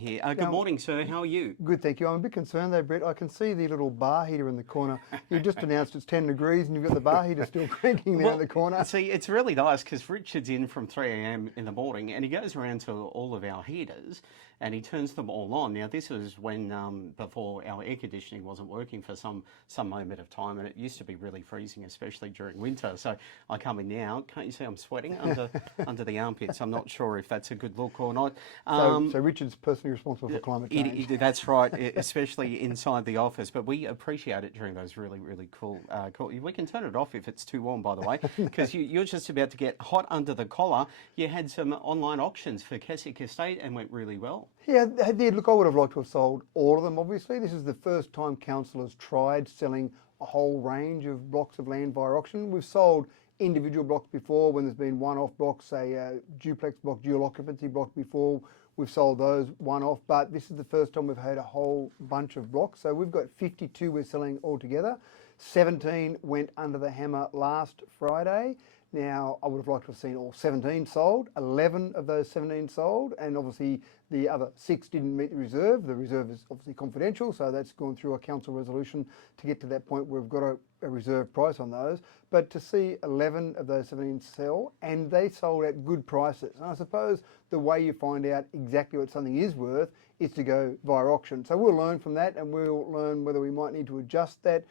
Here. Good morning, sir. How are you? Good, thank you. I'm a bit concerned though, Brett. I can see the little bar heater in the corner. You've just announced it's 10 degrees and you've got the bar heater still cranking there in the corner. See, it's really nice because Richard's in from 3 a.m. in the morning and he goes around to all of our heaters and he turns them all on. Now, this was when before our air conditioning wasn't working for some moment of time, and it used to be really freezing, especially during winter. So I come in now. Can't you see I'm sweating under the armpits? I'm not sure if that's a good look or not. So Richard's personally responsible for climate change. That's right, especially inside the office. But we appreciate it during those really cool. We can turn it off if it's too warm, by the way, because you're just about to get hot under the collar. You had some online auctions for Keswick Estate and went really well. Yeah, they did. Look, I would have liked to have sold all of them, obviously. This is the first time council has tried selling a whole range of blocks of land via auction. We've sold individual blocks before when there's been one-off blocks, say a duplex block, dual occupancy block before. We've sold those one-off, but this is the first time we've had a whole bunch of blocks. So we've got 52 we're selling altogether. 17 went under the hammer last Friday. Now, I would have liked to have seen all 17 sold. 11 of those 17 sold, and obviously the other 6 didn't meet the reserve. The reserve is obviously confidential, so that's gone through a council resolution to get to that point where we've got a reserve price on those. But to see 11 of those 17 sell, and they sold at good prices. And I suppose the way you find out exactly what something is worth is to go via auction. So we'll learn from that, and we'll learn whether we might need to adjust that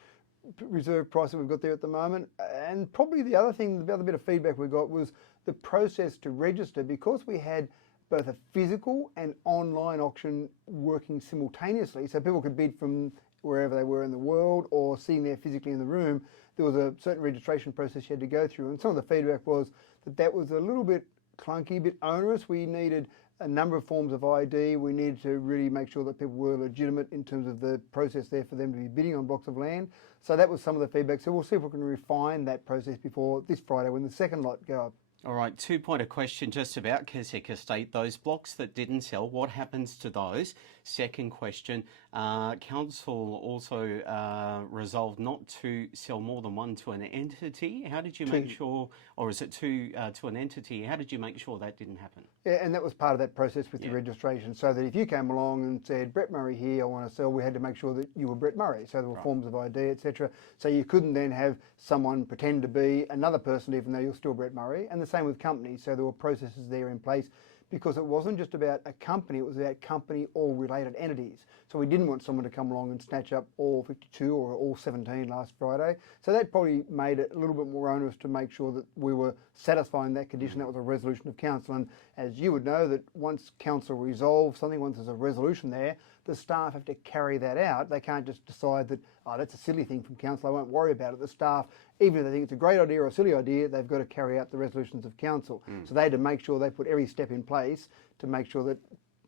reserve price that we've got there at the moment. And probably the other bit of feedback we got was the process to register, because we had both a physical and online auction working simultaneously, so people could bid from wherever they were in the world or sitting there physically in the room. There was a certain registration process you had to go through, and some of the feedback was that was a little bit clunky, a bit onerous. We needed a number of forms of ID. We needed to really make sure that people were legitimate in terms of the process there for them to be bidding on blocks of land. So that was some of the feedback. So we'll see if we can refine that process before this Friday when the second lot go up. All right, two-pointer question just about Keswick Estate. Those blocks that didn't sell, what happens to those? Second question, council also resolved not to sell more than one to an entity. How did you make sure, or is it two to an entity? How did you make sure that didn't happen? Yeah, and that was part of that process with the registration, so that if you came along and said, Brett Murray here, I want to sell, we had to make sure that you were Brett Murray. So there were forms of ID, etc. So you couldn't then have someone pretend to be another person even though you're still Brett Murray. And the same with companies. So there were processes there in place, because it wasn't just about a company, it was about company or related entities. So we didn't want someone to come along and snatch up all 52 or all 17 last Friday. So that probably made it a little bit more onerous to make sure that we were satisfying that condition. That was a resolution of council. And as you would know, that once council resolves something, once there's a resolution there, the staff have to carry that out. They can't just decide that, oh, that's a silly thing from council, I won't worry about it. The staff, even if they think it's a great idea or a silly idea, they've got to carry out the resolutions of council. So they had to make sure they put every step in place to make sure that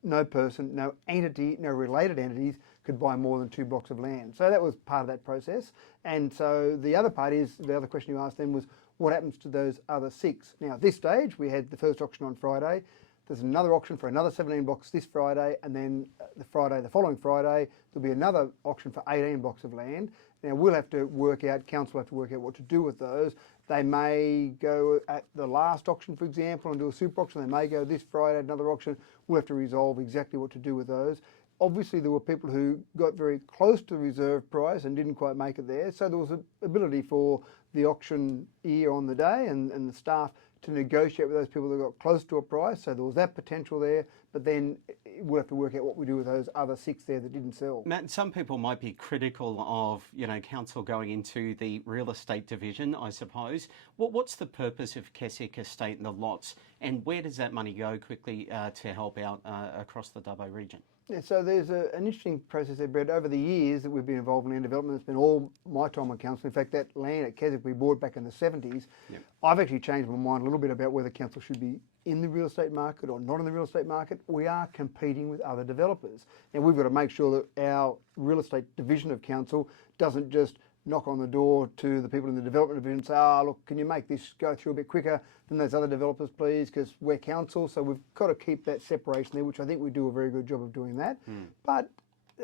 no person, no entity, no related entities could buy more than 2 blocks of land. So that was part of that process. And so the other part is, the other question you asked then was, what happens to those other 6? Now at this stage, we had the first auction on Friday. There's another auction for another 17 blocks this Friday, and then the following Friday, there'll be another auction for 18 blocks of land. Now we'll have to work out, council will have to work out what to do with those. They may go at the last auction, for example, and do a super auction. They may go this Friday at another auction. We'll have to resolve exactly what to do with those. Obviously, there were people who got very close to the reserve price and didn't quite make it there. So there was an ability for the auctioneer on the day and the staff to negotiate with those people that got close to a price. So there was that potential there, but then we'll have to work out what we do with those other 6 there that didn't sell. Matt, some people might be critical of, council going into the real estate division, I suppose. What's the purpose of Keswick Estate and the lots, and where does that money go quickly to help out across the Dubbo region? Yeah, so there's an interesting process there, Brett. Over the years that we've been involved in land development, it's been all my time on council. In fact, that land at Keswick we bought back in the 70s. Yep. I've actually changed my mind a little bit about whether council should be in the real estate market or not in the real estate market. We are competing with other developers. Now we've got to make sure that our real estate division of council doesn't just knock on the door to the people in the development division and say, look, can you make this go through a bit quicker than those other developers, please, because we're council. So we've got to keep that separation there, which I think we do a very good job of doing that. But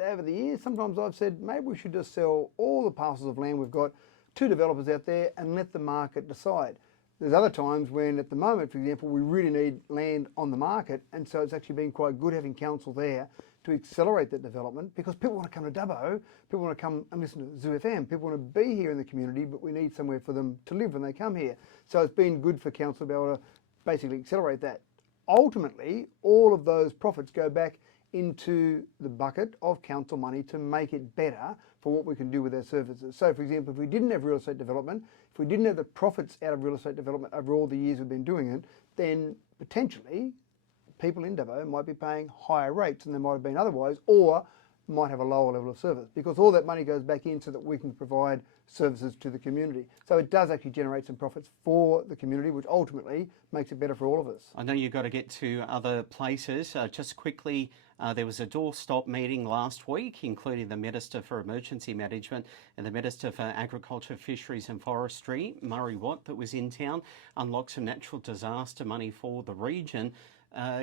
over the years, sometimes I've said, maybe we should just sell all the parcels of land we've got to developers out there and let the market decide. There's other times when, at the moment, for example, we really need land on the market, and so it's actually been quite good having council there to accelerate that development, because people want to come to Dubbo, people want to come and listen to Zoo FM, people want to be here in the community, but we need somewhere for them to live when they come here. So it's been good for council to be able to basically accelerate that. Ultimately, all of those profits go back into the bucket of council money to make it better for what we can do with our services. So, for example, if we didn't have real estate development, if we didn't have the profits out of real estate development over all the years we've been doing it, then potentially people in Dubbo might be paying higher rates than they might have been otherwise, or might have a lower level of service, because all that money goes back in so that we can provide services to the community. So it does actually generate some profits for the community, which ultimately makes it better for all of us. I know you've got to get to other places. Just quickly, there was a doorstop meeting last week, including the Minister for Emergency Management and the Minister for Agriculture, Fisheries and Forestry, Murray Watt, that was in town, unlocked some natural disaster money for the region.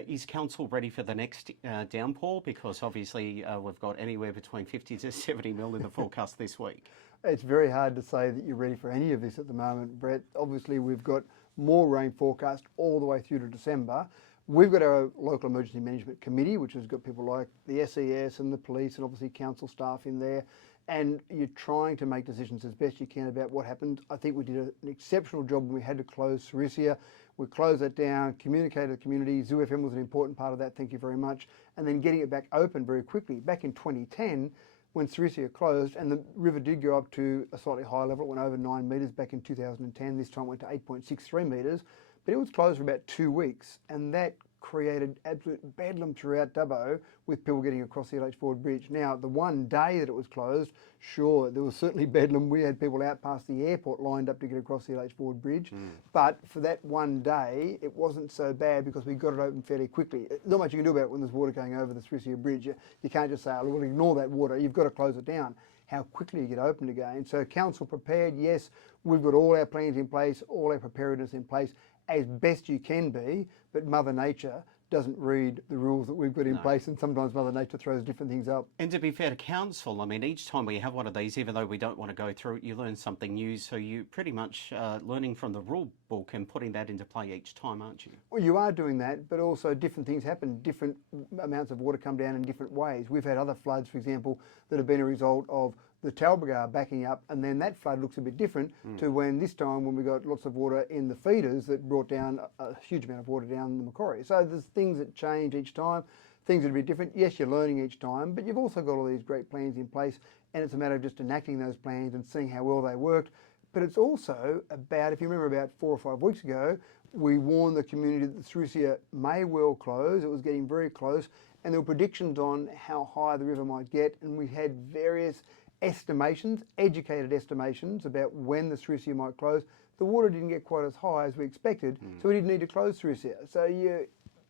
Is council ready for the next downpour? Because obviously we've got anywhere between 50 to 70 mil in the forecast this week. It's very hard to say that you're ready for any of this at the moment, Brett. Obviously, we've got more rain forecast all the way through to December. We've got our local emergency management committee, which has got people like the SES and the police and obviously council staff in there. And you're trying to make decisions as best you can about what happened. I think we did an exceptional job when we had to close Sarisia. We closed that down, communicated to the community. Zoo FM was an important part of that, thank you very much. And then getting it back open very quickly. Back in 2010, when Sarisia closed and the river did go up to a slightly higher level, it went over 9 metres back in 2010. This time it went to 8.63 metres. But it was closed for about 2 weeks, and that created absolute bedlam throughout Dubbo with people getting across the LH Ford Bridge. Now, the one day that it was closed, sure, there was certainly bedlam. We had people out past the airport lined up to get across the LH Ford Bridge. But for that one day, it wasn't so bad because we got it open fairly quickly. Not much you can do about it when there's water going over the Sarisia Bridge. You can't just say, oh, we'll ignore that water. You've got to close it down. How quickly you get opened again. So council prepared, yes, we've got all our plans in place, all our preparedness in place, as best you can be, but Mother Nature doesn't read the rules that we've got in place, and sometimes Mother Nature throws different things up. And to be fair to council, I mean, each time we have one of these, even though we don't want to go through it, you learn something new. So you pretty much learning from the rule book and putting that into play each time, aren't you? Well, you are doing that, but also different things happen. Different amounts of water come down in different ways. We've had other floods, for example, that have been a result of the Talbragar backing up, and then that flood looks a bit different to when this time when we got lots of water in the feeders that brought down a huge amount of water down the Macquarie. So there's things that change each time, things that are a bit different. Yes, you're learning each time, but you've also got all these great plans in place, and it's a matter of just enacting those plans and seeing how well they worked. But it's also about, if you remember about 4 or 5 weeks ago, we warned the community that the Sarisia may well close. It was getting very close, and there were predictions on how high the river might get, and we had various estimations, educated estimations about when the Sarisia might close. The water didn't get quite as high as we expected, so we didn't need to close Sarisia. So you,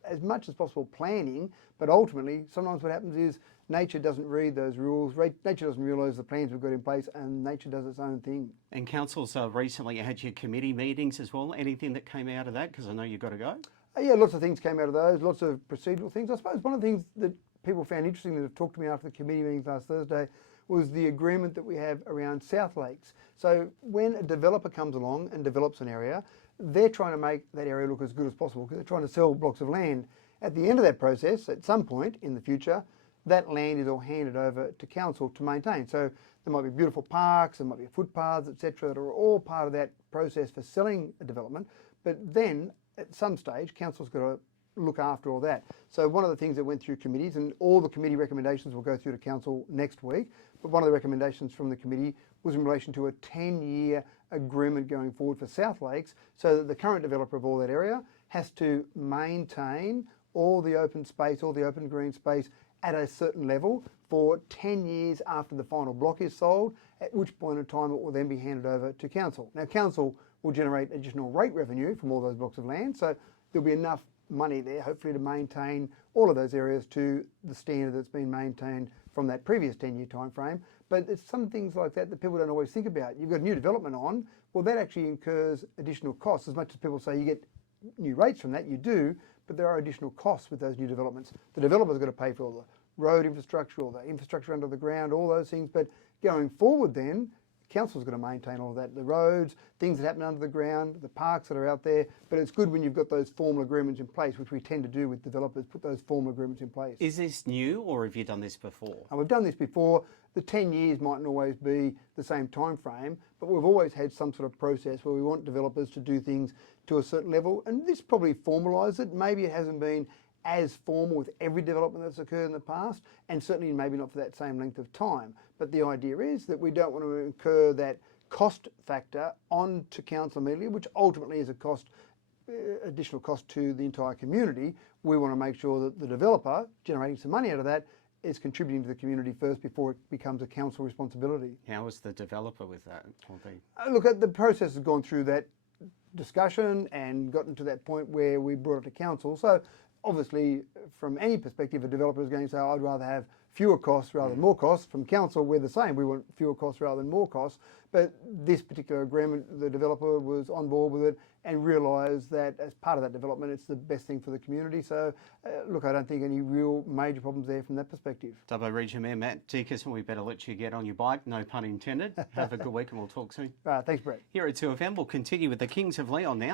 as much as possible, planning, but ultimately, sometimes what happens is nature doesn't read those rules, nature doesn't realise the plans we've got in place, and nature does its own thing. And councils recently had your committee meetings as well. Anything that came out of that? Because I know you've got to go. Yeah, lots of things came out of those, lots of procedural things. I suppose one of the things that people found interesting that have talked to me after the committee meetings last Thursday was the agreement that we have around South Lakes. So when a developer comes along and develops an area, they're trying to make that area look as good as possible because they're trying to sell blocks of land. At the end of that process, at some point in the future, that land is all handed over to council to maintain. So there might be beautiful parks, there might be footpaths, etc., that are all part of that process for selling a development. But then at some stage, council's got to look after all that. So one of the things that went through committees, and all the committee recommendations will go through to council next week, but one of the recommendations from the committee was in relation to a 10-year agreement going forward for South Lakes, so that the current developer of all that area has to maintain all the open space, all the open green space at a certain level for 10 years after the final block is sold, at which point in time it will then be handed over to council. Now council will generate additional rate revenue from all those blocks of land, so there'll be enough money there hopefully to maintain all of those areas to the standard that's been maintained from that previous 10-year time frame. But it's some things like that that people don't always think about. You've got new development on, well that actually incurs additional costs. As much as people say you get new rates from that, you do, but there are additional costs with those new developments. The developer's got to pay for all the road infrastructure, all the infrastructure under the ground, all those things. But going forward then, Council's got to maintain all of that. The roads, things that happen under the ground, the parks that are out there. But it's good when you've got those formal agreements in place, which we tend to do with developers, put those formal agreements in place. Is this new, or have you done this before? And we've done this before. The 10 years mightn't always be the same time frame, but we've always had some sort of process where we want developers to do things to a certain level, and this probably formalised it. Maybe it hasn't been as formal with every development that's occurred in the past, and certainly maybe not for that same length of time. But the idea is that we don't want to incur that cost factor onto council immediately, which ultimately is a cost, additional cost to the entire community. We want to make sure that the developer, generating some money out of that, is contributing to the community first before it becomes a council responsibility. How was the developer with that? Look, the process has gone through that discussion and gotten to that point where we brought it to council. So obviously, from any perspective, a developer is going to say, I'd rather have fewer costs rather than more costs. From council, we're the same. We want fewer costs rather than more costs. But this particular agreement, the developer was on board with it and realised that as part of that development, it's the best thing for the community. So, look, I don't think any real major problems there from that perspective. Dubbo Region Mayor Matt Deakerson, we better let you get on your bike, no pun intended. Have a good week and we'll talk soon. Thanks, Brett. Here at 2FM, we'll continue with the Kings of Leon now.